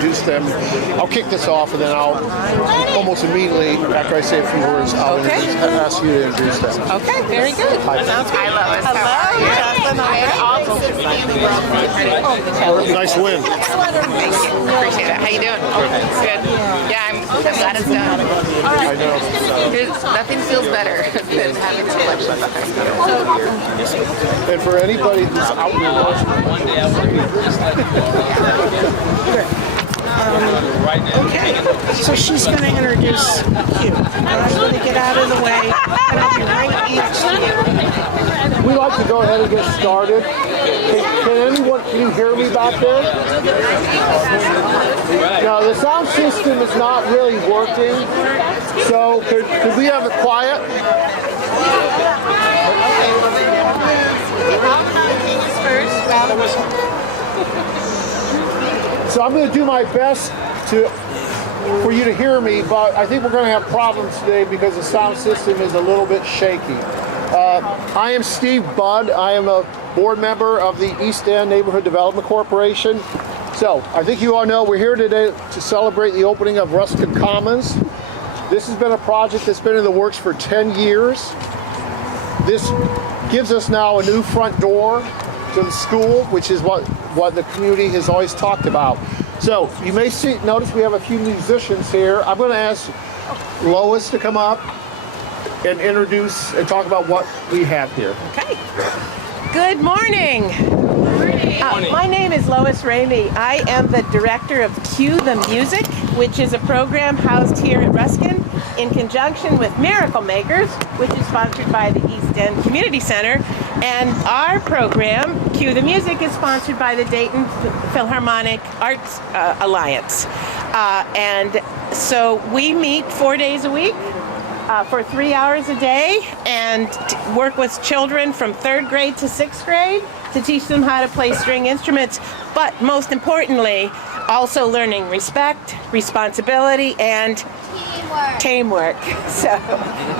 introduce them. I'll kick this off, and then I'll almost immediately, after I say a few words, I'll ask you to introduce them. Okay, very good. Hi. Sounds good. Hi, Lois. Hello, Justin. Nice win. Thank you. Appreciate it. How you doing? Good. Yeah, I'm glad it's done. I know. Nothing feels better than having an election behind you. And for anybody who's out there Okay, so she's going to introduce you. I'm going to get out of the way, and I'll be right next to you. we'd like to go ahead and get started. Can you hear me back there? No, the sound system is not really working. So could we have it quiet? So I'm going to do my best for you to hear me, but I think we're going to have problems today because the sound system is a little bit shaky. I am Steve Budd. I am a board member of the East End Neighborhood Development Corporation. So I think you all know we're here today to celebrate the opening of Ruskin Commons. This has been a project that's been in the works for 10 years. This gives us now a new front door to the school, which is what the community has always talked about. So you may notice we have a few musicians here. I'm going to ask Lois to come up and introduce and talk about what we have here. Okay. Good morning. My name is Lois Ramey. I am the director of Cue the Music, which is a program housed here at Ruskin in conjunction with Miracle Makers, which is sponsored by the East End Community Center. And our program, Cue the Music, is sponsored by the Dayton Philharmonic Arts Alliance. And so we meet 4 days a week. For 3 hours a day, and work with children from 3rd grade to 6th grade to teach them how to play string instruments, but most importantly, also learning respect, responsibility, and teamwork. So,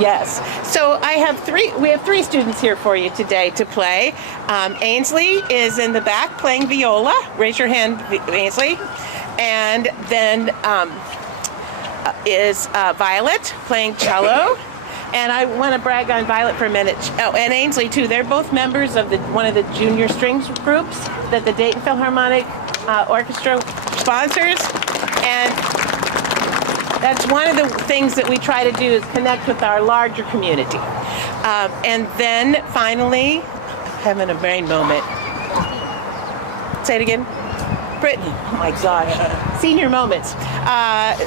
yes. So we have three students here for you today to play. Ainsley is in the back playing viola. Raise your hand, Ainsley. And then is Violet playing cello, and I want to brag on Violet for a minute. Oh, and Ainsley too. They're both members of one of the junior strings groups that the Dayton Philharmonic Orchestra sponsors, and that's one of the things that we try to do is connect with our larger community. And then finally, having a brain moment. Say it again. Brittany, oh my gosh, senior moments.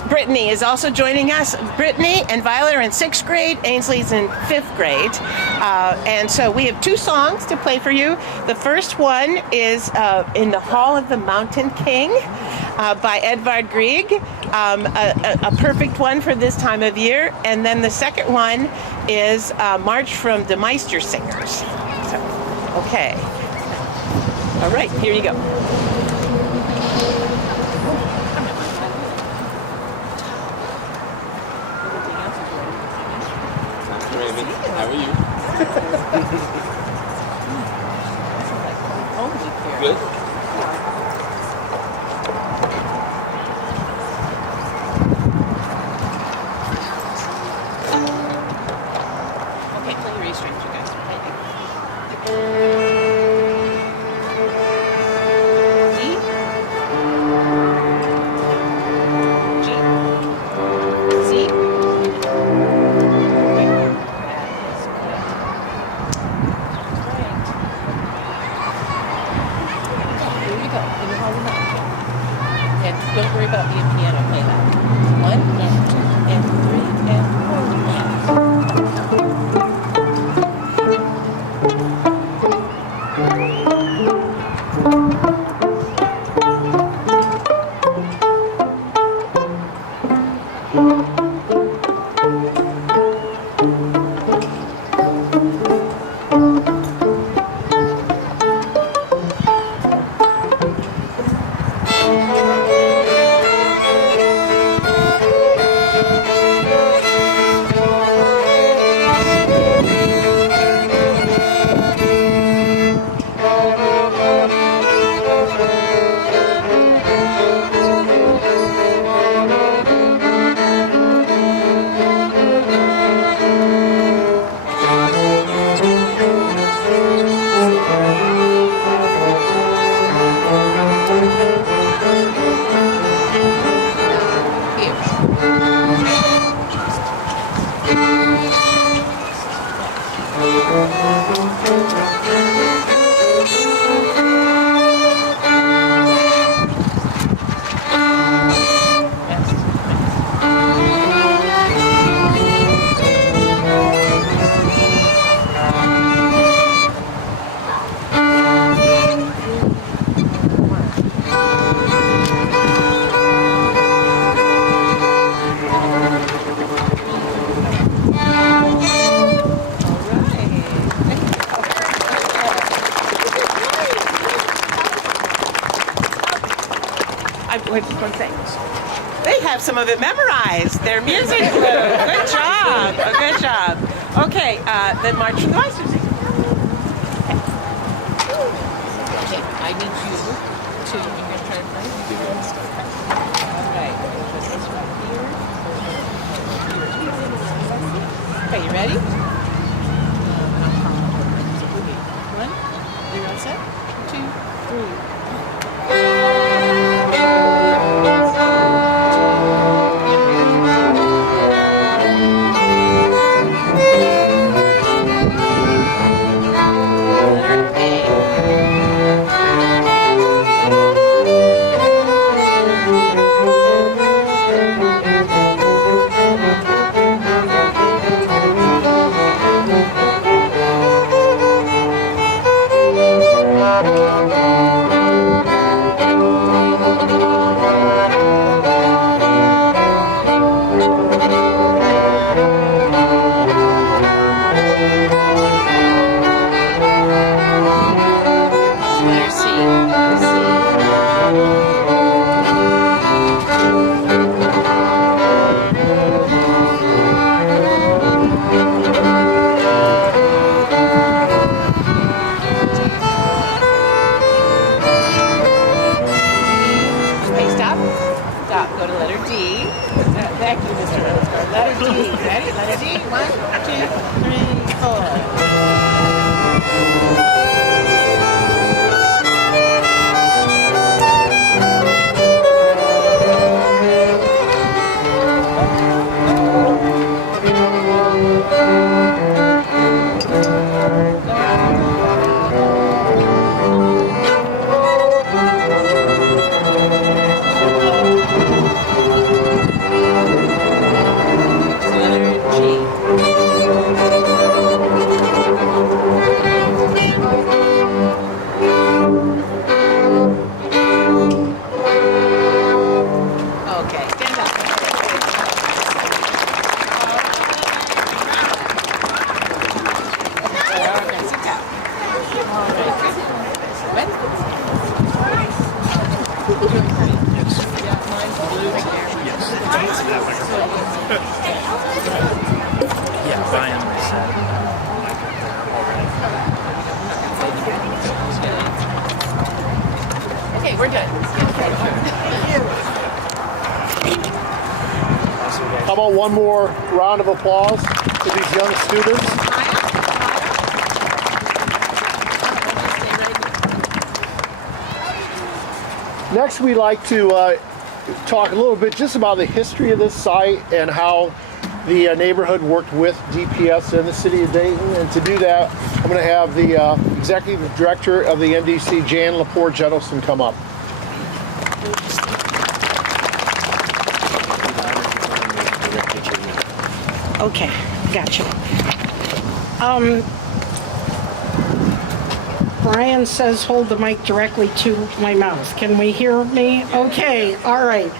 Brittany is also joining us. Brittany and Violet are in 6th grade. Ainsley's in 5th grade. And so we have 2 songs to play for you. The first one is In the Hall of the Mountain King by Edvard Grieg, a perfect one for this time of year. And then the second one is March from the Meister Singers. So, okay. All right, here you go. How are you? Good. Okay, play your E strings, you guys. Don't worry about being piano, play that. 1 and 2 and 3 and 4. sing. They have some of it memorized. Their music group. Good job. Good job. Okay, the March for the Monsters. Okay, I need you to, you're going to try to play? Alright, this is right here. Okay, you ready? One, you're all set? 2, 3. Go to letter D. Thank you, Mr. Rosebud. Letter D. Ready? Letter D. 1, 2, 3, 4. Okay, we're done. How about one more round of applause to these young students? Next, we'd like to talk a little bit just about the history of this site and how the neighborhood worked with DPS and the city of Dayton. And to do that, I'm going to have the executive director of the NDC, Jan Lepore Jettleson, come up. Okay, gotcha. Brian says hold the mic directly to my mouth. Can we hear me? Okay, all right.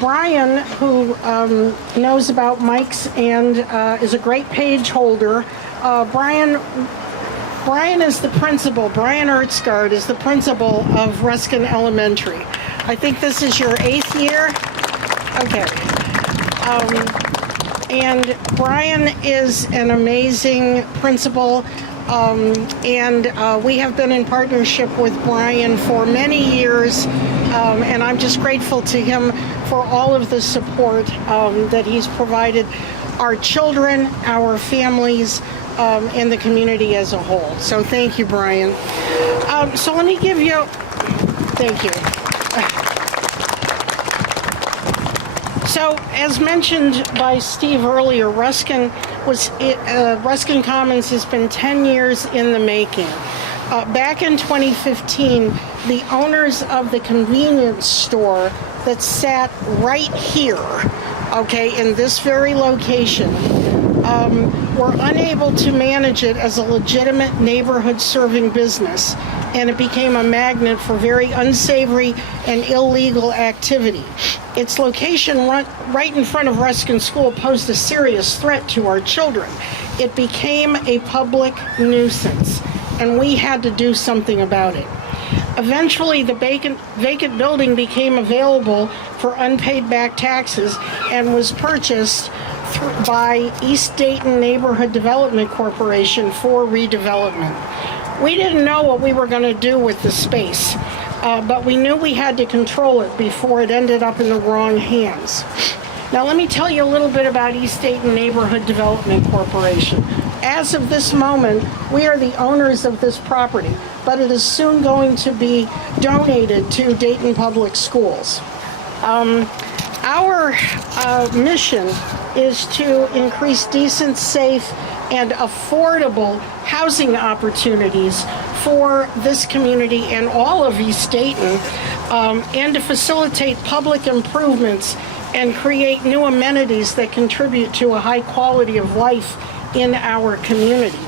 Brian, who knows about mics and is a great page holder, Brian is the principal. Brian Ertzgard is the principal of Ruskin Elementary. I think this is your 8th year? Okay. And Brian is an amazing principal, and we have been in partnership with Brian for many years, and I'm just grateful to him for all of the support that he's provided our children, our families, and the community as a whole. So thank you, Brian. So let me give you, thank you. So, as mentioned by Steve earlier, Ruskin Commons has been 10 years in the making. Back in 2015, the owners of the convenience store that sat right here, okay, in this very location, were unable to manage it as a legitimate neighborhood-serving business, and it became a magnet for very unsavory and illegal activity. Its location right in front of Ruskin School posed a serious threat to our children. It became a public nuisance, and we had to do something about it. Eventually, the vacant building became available for unpaid back taxes and was purchased by East Dayton Neighborhood Development Corporation for redevelopment. We didn't know what we were going to do with the space, but we knew we had to control it before it ended up in the wrong hands. Now let me tell you a little bit about East Dayton Neighborhood Development Corporation. As of this moment, we are the owners of this property, but it is soon going to be donated to Dayton Public Schools. Our mission is to increase decent, safe, and affordable housing opportunities for this community and all of East Dayton, and to facilitate public improvements and create new amenities that contribute to a high quality of life in our community.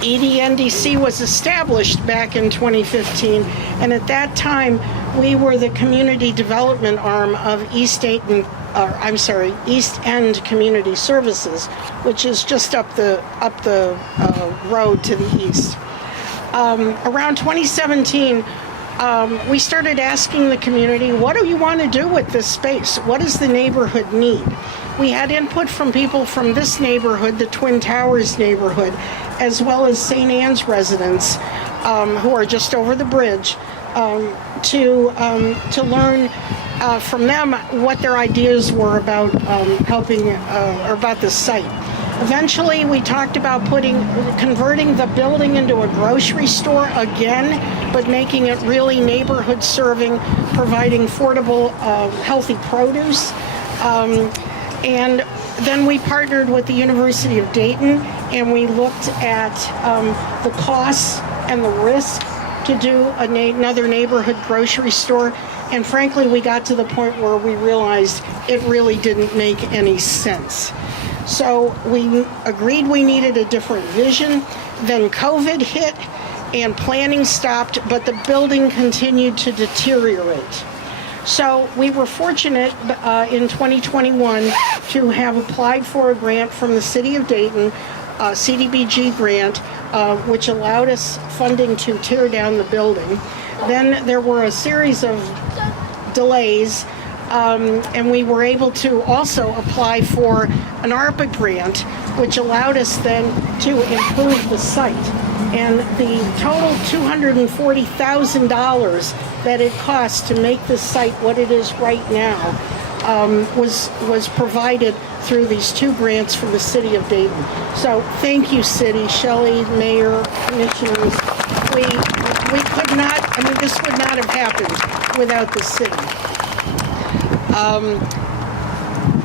EDNDC was established back in 2015, and at that time we were the community development arm of East End Community Services, which is just up the road to the east. Around 2017, we started asking the community, what do you want to do with this space? What does the neighborhood need? We had input from people from this neighborhood, the Twin Towers neighborhood, as well as St. Anne's residents who are just over the bridge, to learn from them what their ideas were about helping or about the site. Eventually, we talked about converting the building into a grocery store again, but making it really neighborhood serving, providing affordable, healthy produce. And then we partnered with the University of Dayton, and we looked at the costs and the risk to do another neighborhood grocery store. And frankly, we got to the point where we realized it really didn't make any sense. So we agreed we needed a different vision. Then COVID hit and planning stopped, but the building continued to deteriorate. So we were fortunate in 2021 to have applied for a grant from the City of Dayton, a CDBG grant, which allowed us funding to tear down the building. Then there were a series of delays, and we were able to also apply for an ARPA grant, which allowed us then to improve the site. And the total $240,000 that it cost to make this site what it is right now was provided through these two grants from the City of Dayton. So thank you, City, Shelley, Mayor, Commissioners. We could not, this would not have happened without the city.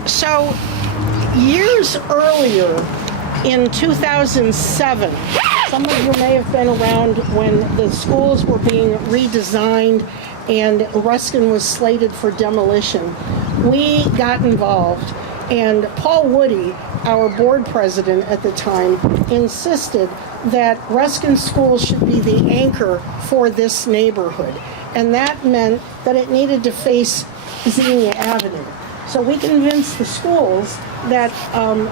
So years earlier, in 2007, some of you may have been around when the schools were being redesigned and Ruskin was slated for demolition. We got involved, and Paul Woody, our board president at the time, insisted that Ruskin School should be the anchor for this neighborhood. And that meant that it needed to face Xenia Avenue. So we convinced the schools that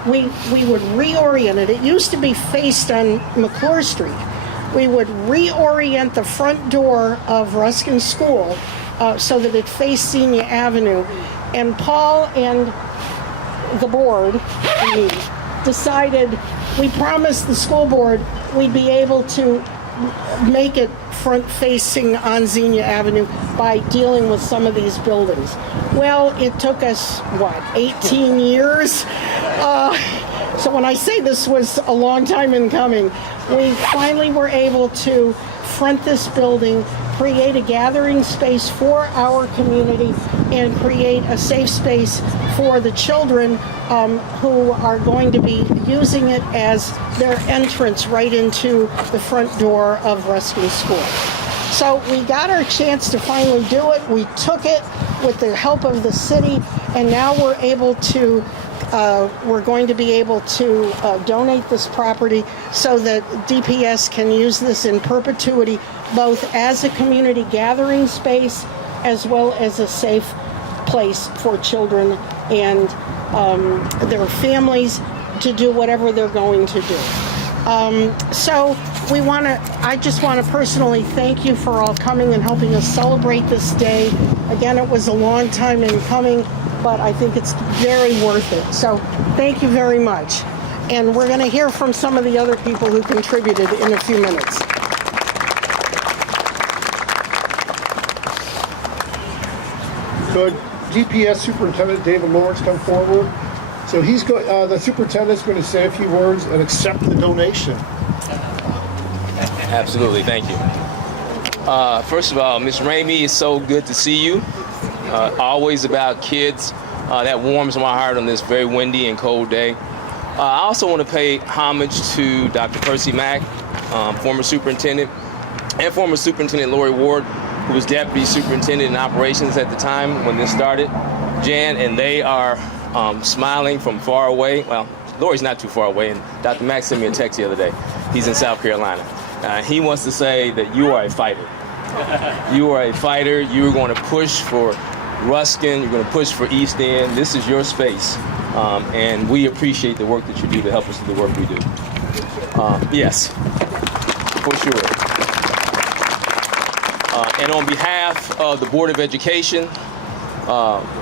we would reorient it. It used to be faced on McClure Street. We would reorient the front door of Ruskin School so that it faced Xenia Avenue. And Paul and the board and me decided, we promised the school board we'd be able to make it front facing on Xenia Avenue by dealing with some of these buildings. Well, it took us, 18 years? So when I say this was a long time in coming, we finally were able to front this building, create a gathering space for our community, and create a safe space for the children who are going to be using it as their entrance right into the front door of Ruskin School. So we got our chance to finally do it. We took it with the help of the city, and now we're going to be able to donate this property so that DPS can use this in perpetuity, both as a community gathering space as well as a safe place for children and their families to do whatever they're going to do. So I just want to personally thank you for all coming and helping us celebrate this day. Again, it was a long time in coming, but I think it's very worth it. So thank you very much. And we're going to hear from some of the other people who contributed in a few minutes. Could DPS Superintendent David Lawrence come forward? So the superintendent's going to say a few words and accept the donation. Absolutely, thank you. First of all, Ms. Ramey, it's so good to see you. Always about kids. That warms my heart on this very windy and cold day. I also want to pay homage to Dr. Percy Mack, former superintendent, and former Superintendent Lori Ward, who was Deputy Superintendent in Operations at the time when this started, Jan, and they are smiling from far away. Well, Lori's not too far away, and Dr. Mack sent me a text the other day. He's in South Carolina. He wants to say that you are a fighter. You are a fighter. You are going to push for Ruskin. You're going to push for East End. This is your space, and we appreciate the work that you do to help us do the work we do. Yes, for sure. And on behalf of the Board of Education,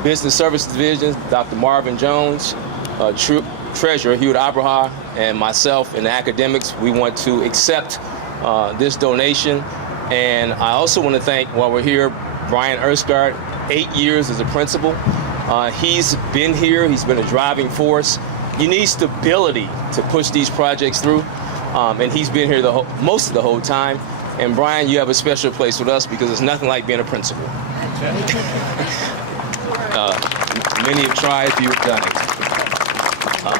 Business Services Division, Dr. Marvin Jones, Treasurer Hewitt Abraha, and myself and the academics, we want to accept this donation. And I also want to thank, while we're here, Brian Erskart, 8 years as a principal. He's been here, he's been a driving force. You need stability to push these projects through, and he's been here most of the whole time. And Brian, you have a special place with us because it's nothing like being a principal. Many have tried, few have done it.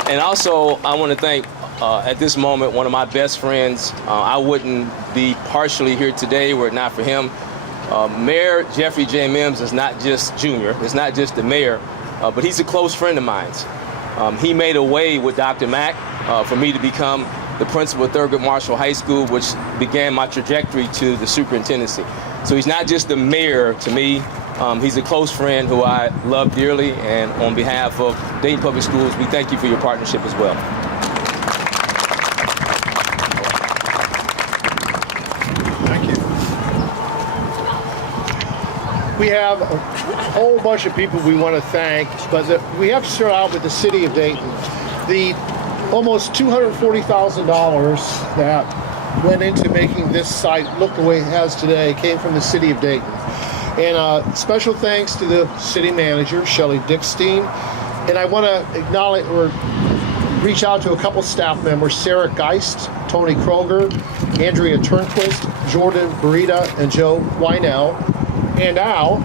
And also, I want to thank, at this moment, one of my best friends. I wouldn't be partially here today were it not for him. Mayor Jeffrey J. Mims is not just Junior, it's not just the mayor, but he's a close friend of mine. He made a way with Dr. Mack for me to become the principal at Thurgood Marshall High School, which began my trajectory to the superintendency. So he's not just the mayor to me, he's a close friend who I love dearly, and on behalf of Dayton Public Schools, we thank you for your partnership as well. Thank you. We have a whole bunch of people we want to thank, but we have to start out with the city of Dayton. The almost $240,000 that went into making this site look the way it has today came from the city of Dayton. And special thanks to the city manager, Shelley Dickstein. And I want to acknowledge or reach out to a couple staff members, Sarah Geist, Tony Kroger, Andrea Turnquist, Jordan Burita, and Joe Wynell. And now,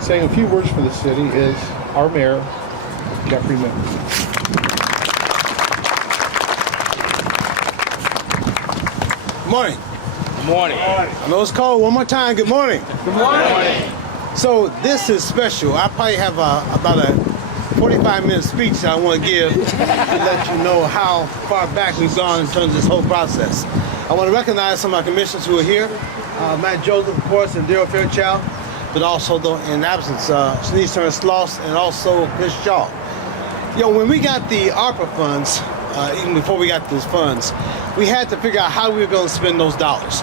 saying a few words for the city is our mayor, Jeffrey Mims. Good morning. Good morning. I know it's cold. One more time. Good morning. Good morning. So this is special. I probably have about a 45-minute speech I want to give to let you know how far back we've gone in terms of this whole process. I want to recognize some of our commissioners who are here. Matt Joseph, of course, and Daryl Fairchild, but also in absence, Shanice Turner-Sloss and also Chris Shaw. You know, when we got the ARPA funds, even before we got those funds, we had to figure out how we were going to spend those dollars.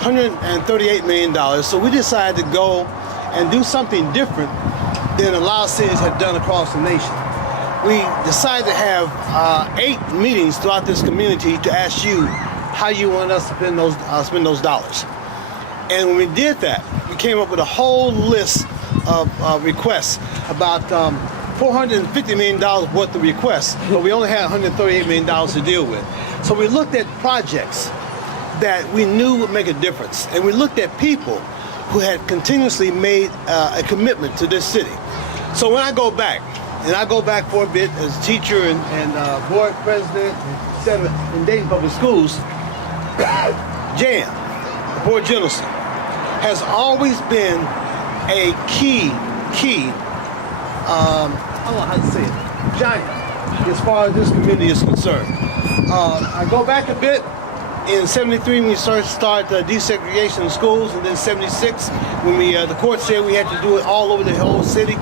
$138 million. So we decided to go and do something different than a lot of cities have done across the nation. We decided to have 8 meetings throughout this community to ask you how you want us to spend those dollars. And when we did that, we came up with a whole list of requests, about $450 million worth of requests, but we only had $138 million to deal with. So we looked at projects that we knew would make a difference, and we looked at people who had continuously made a commitment to this city. So when I go back, and I go back for a bit as teacher and board president in Dayton Public Schools, Jan, Board Jennison, has always been a key, I don't know how to say it, giant as far as this community is concerned. I go back a bit. In '73, we started desegregation of schools, and then '76, when the court said we had to do it all over the whole city.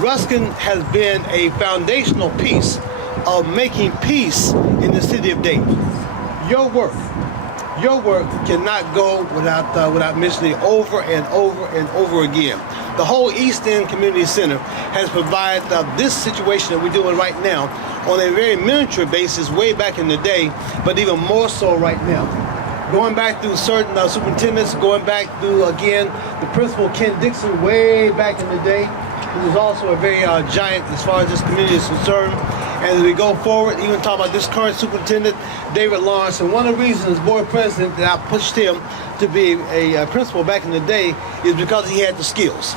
Ruskin has been a foundational piece of making peace in the city of Dayton. Your work, Your work cannot go without mentioning over and over and over again. The whole East End Community Center has provided this situation that we're doing right now on a very miniature basis way back in the day, but even more so right now. Going back through certain superintendents, going back through, again, the principal, Ken Dixon, way back in the day, who was also a very giant as far as this community is concerned. And as we go forward, even talking about this current superintendent, David Lawrence, and one of the reasons as board president that I pushed him to be a principal back in the day is because he had the skills.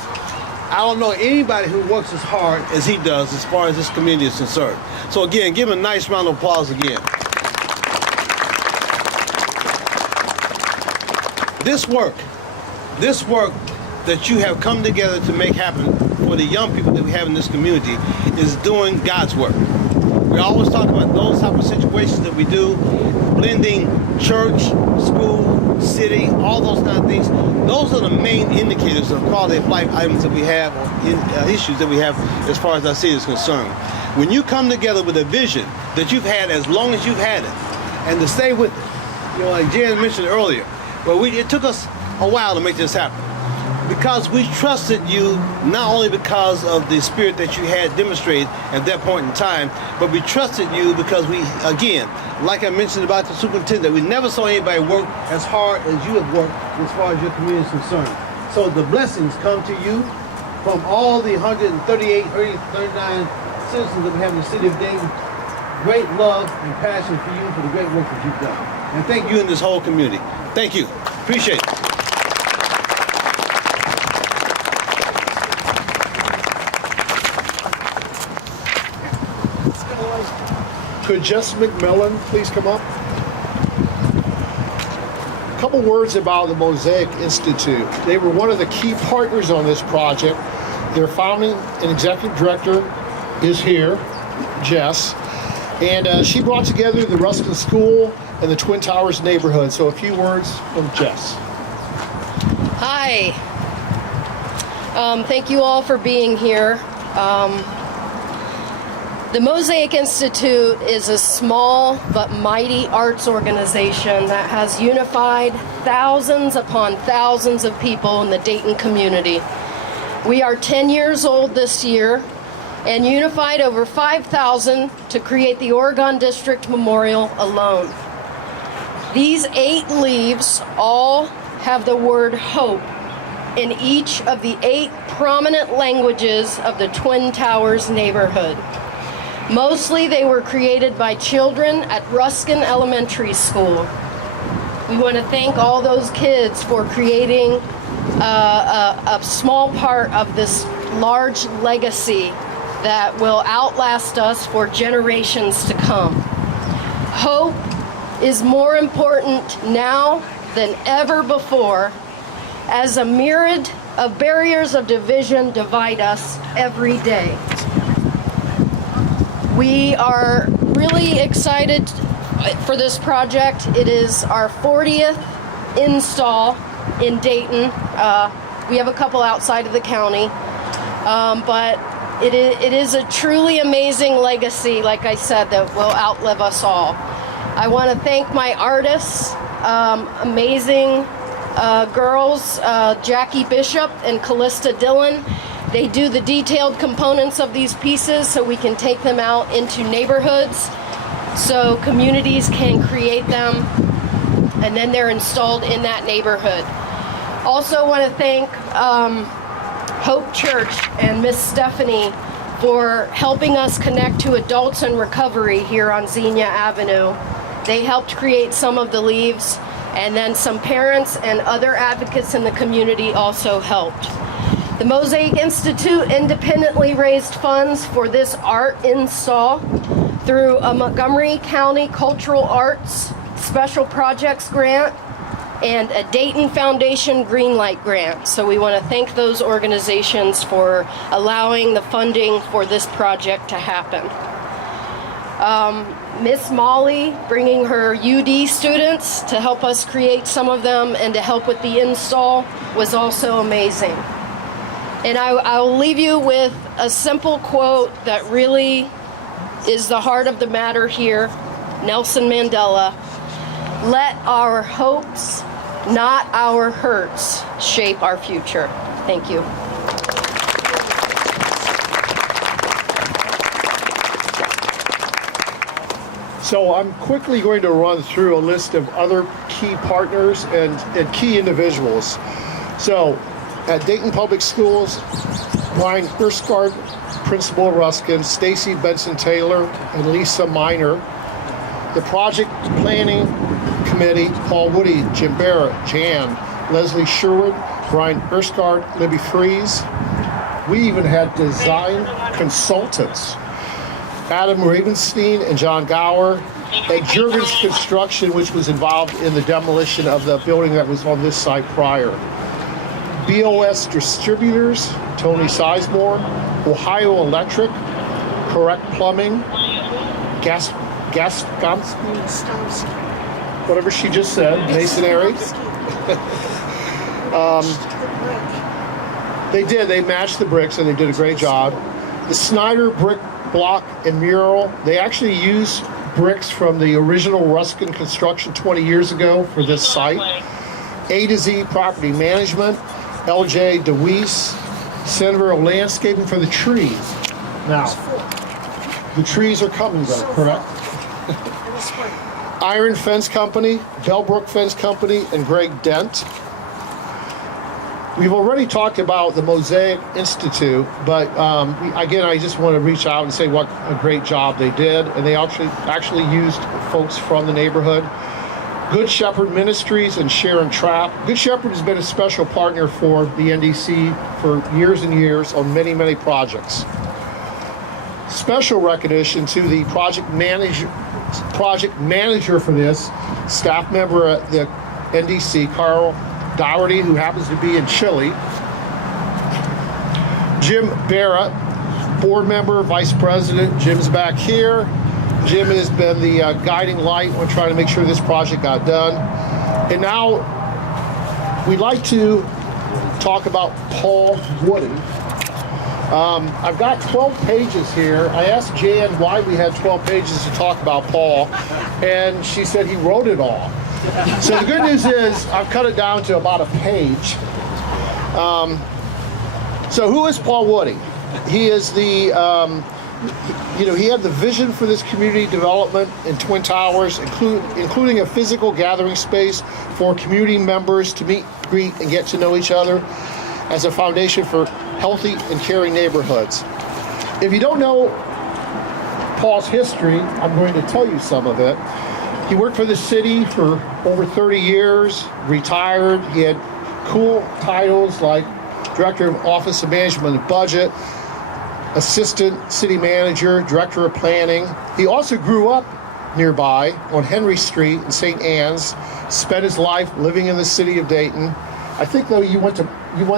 I don't know anybody who works as hard as he does as far as this community is concerned. So again, give him a nice round of applause again. This work that you have come together to make happen for the young people that we have in this community is doing God's work. We always talk about those type of situations that we do, blending church, school, city, all those kind of things. Those are the main indicators of quality of life items that we have, or issues that we have as far as our city is concerned. When you come together with a vision that you've had as long as you've had it, and to stay with it, like Jan mentioned earlier, well, it took us a while to make this happen. Because we trusted you, not only because of the spirit that you had demonstrated at that point in time, but we trusted you because we, again, like I mentioned about the superintendent, we never saw anybody work as hard as you have worked as far as your community is concerned. So the blessings come to you from all the 138, 39 citizens that we have in the city of Dayton. Great love and passion for you for the great work that you've done. And thank you and this whole community. Thank you. Appreciate it. Could Jess McMillan please come up? A couple words about the Mosaic Institute. They were one of the key partners on this project. Their founding and executive director is here, Jess, and she brought together the Ruskin School and the Twin Towers neighborhood. So a few words from Jess. Hi. Thank you all for being here. The Mosaic Institute is a small but mighty arts organization that has unified thousands upon thousands of people in the Dayton community. We are 10 years old this year and unified over 5,000 to create the Oregon District Memorial alone. These 8 leaves all have the word hope in each of the 8 prominent languages of the Twin Towers neighborhood. Mostly they were created by children at Ruskin Elementary School. We want to thank all those kids for creating a small part of this large legacy that will outlast us for generations to come. Hope is more important now than ever before, as a myriad of barriers of division divide us every day. We are really excited for this project. It is our 40th install in Dayton. We have a couple outside of the county, but it is a truly amazing legacy, like I said, that will outlive us all. I want to thank my artists, amazing girls, Jackie Bishop and Callista Dillon. They do the detailed components of these pieces so we can take them out into neighborhoods so communities can create them, and then they're installed in that neighborhood. Also want to thank Hope Church and Miss Stephanie for helping us connect to adults in recovery here on Xenia Avenue. They helped create some of the leaves, and then some parents and other advocates in the community also helped. The Mosaic Institute independently raised funds for this art install through a Montgomery County Cultural Arts Special Projects Grant and a Dayton Foundation Greenlight Grant. So we want to thank those organizations for allowing the funding for this project to happen. Miss Molly bringing her UD students to help us create some of them and to help with the install was also amazing. And I'll leave you with a simple quote that really is the heart of the matter here. Nelson Mandela. Let our hopes, not our hurts, shape our future. Thank you. So I'm quickly going to run through a list of other key partners and key individuals. So at Dayton Public Schools, Ryan Erskard, Principal Ruskin, Stacy Benson Taylor, and Lisa Miner. The Project Planning Committee, Paul Woody, Jim Barrett, Jan, Leslie Sherwood, Brian Erskard, Libby Fries. We even had design consultants, Adam Ravenstein and John Gower, and Jurgens Construction, which was involved in the demolition of the building that was on this site prior. BOS Distributors, Tony Sizemore, Ohio Electric, Correct Plumbing, Gastomsky, whatever she just said, Masonry. They matched the bricks and they did a great job. The Snyder Brick Block and Mural, they actually used bricks from the original Ruskin construction 20 years ago for this site. A to Z Property Management, LJ DeWeese, Centerville Landscaping for the trees. Now, the trees are coming though, correct? Iron Fence Company, Bellbrook Fence Company, and Greg Dent. We've already talked about the Mosaic Institute, but again, I just want to reach out and say what a great job they did, and they actually used folks from the neighborhood. Good Shepherd Ministries and Sharon Trapp. Good Shepherd has been a special partner for the NDC for years and years on many, many projects. Special recognition to the project manager for this, staff member at the NDC, Carl Dougherty, who happens to be in Chile. Jim Barrett, board member, vice president. Jim's back here. Jim has been the guiding light on trying to make sure this project got done. And now we'd like to talk about Paul Woody. I've got 12 pages here. I asked Jan why we had 12 pages to talk about Paul, and she said he wrote it all. So the good news is I've cut it down to about a page. So who is Paul Woody? He is the, he had the vision for this community development in Twin Towers, including a physical gathering space for community members to meet, greet, and get to know each other as a foundation for healthy and caring neighborhoods. If you don't know Paul's history, I'm going to tell you some of it. He worked for the city for over 30 years, retired. He had cool titles like Director of Office of Management and Budget, Assistant City Manager, Director of Planning. He also grew up nearby on Henry Street in St. Anne's, spent his life living in the city of Dayton. I think though you went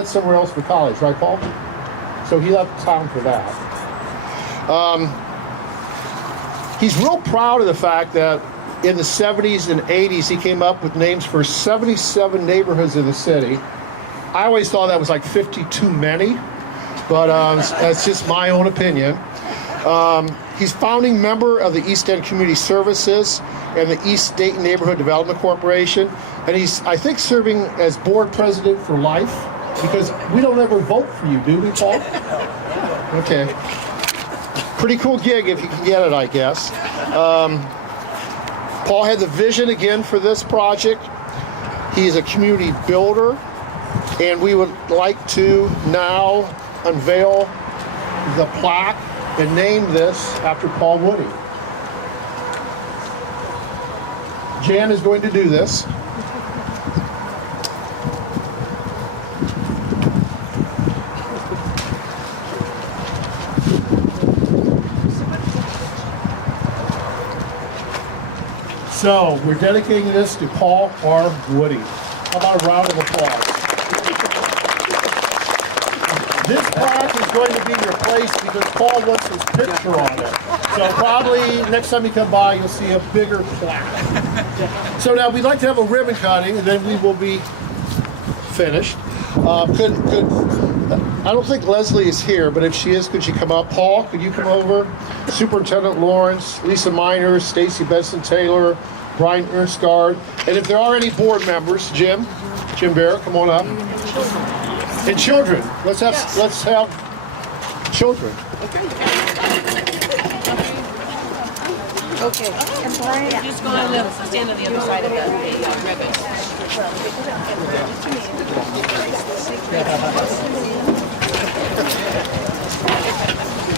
somewhere else for college, right, Paul? So he left town for that. He's real proud of the fact that in the 70s and 80s, he came up with names for 77 neighborhoods in the city. I always thought that was like 50 too many, but that's just my own opinion. He's founding member of the East End Community Services and the East Dayton Neighborhood Development Corporation, and he's, I think, serving as board president for life, because we don't ever vote for you, do we, Paul? Okay. Pretty cool gig if you can get it, I guess. Paul had the vision again for this project. He's a community builder, and we would like to now unveil the plaque and name this after Paul Woody. Jan is going to do this. So we're dedicating this to Paul R. Woody. How about a round of applause? This plaque is going to be replaced because Paul wants his picture on it. So probably next time you come by, you'll see a bigger plaque. So now we'd like to have a ribbon cutting, and then we will be finished. I don't think Leslie is here, but if she is, could she come up? Paul, could you come over? Superintendent Lawrence, Lisa Miner, Stacy Benson Taylor, Brian Ernstgard, and if there are any board members, Jim Barrett, come on up. And children, let's have children. Okay. And Brian, Just go on the stand on the other side of the ribbon.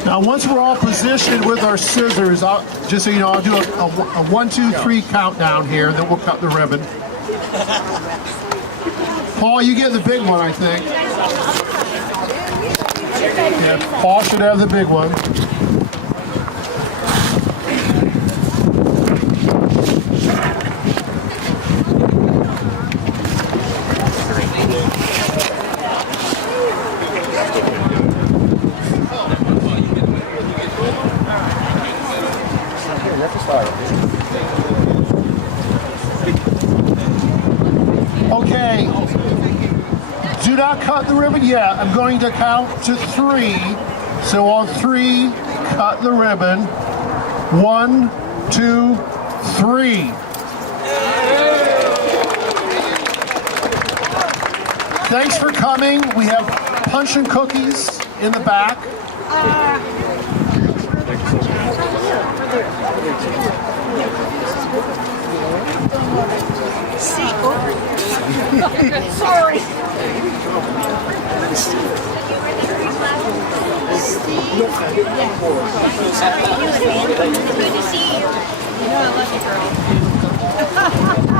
Now, once we're all positioned with our scissors, just so you know, I'll do a 1, 2, 3 countdown here, then we'll cut the ribbon. Paul, you get the big one, I think. Yeah, Paul should have the big one. Okay, do not cut the ribbon yet. I'm going to count to 3. So on 3, cut the ribbon. 1, 2, 3. Thanks for coming. We have punch and cookies in the back. sorry. Good to see you. You know I love you, girl.